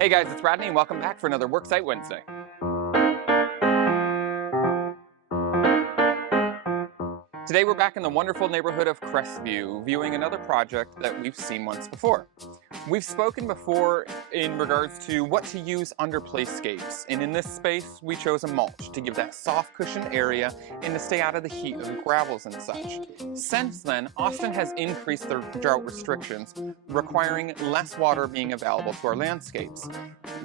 Hey guys, it's Rodney and welcome back for another Worksite Wednesday. Today we're back in the wonderful neighborhood of Crestview, viewing another project that we've seen once before. We've spoken before in regards to what to use under playscapes, and in this space we chose a mulch to give that soft cushion area and to stay out of the heat of gravels and such. Since then, Austin has increased their drought restrictions, requiring less water being available to our landscapes.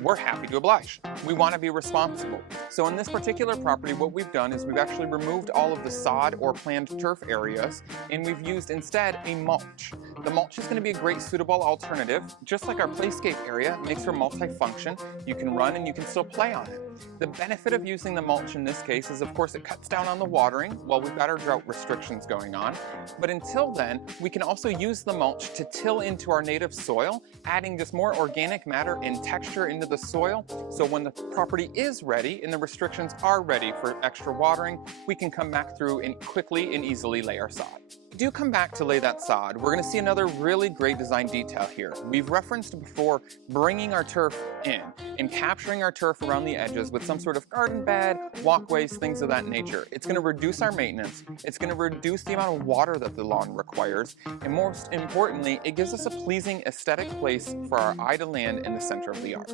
We're happy to oblige. We want to be responsible. So in this particular property, what we've done is we've actually removed all of the sod or planned turf areas, and we've used instead a mulch. The mulch is going to be a great suitable alternative. Just like our playscape area, it makes for multi-function. You can run and you can still play on it. The benefit of using the mulch in this case is, of course, it cuts down on the watering while we've got our drought restrictions going on. But until then, we can also use the mulch to till into our native soil, adding just more organic matter and texture into the soil. So when the property is ready and the restrictions are ready for extra watering, we can come back through and quickly and easily lay our sod. Do come back to lay that sod. We're going to see another really great design detail here. We've referenced before bringing our turf in and capturing our turf around the edges with some sort of garden bed, walkways, things of that nature. It's going to reduce our maintenance. It's going to reduce the amount of water that the lawn requires. And most importantly, it gives us a pleasing aesthetic place for our eye to land in the center of the yard.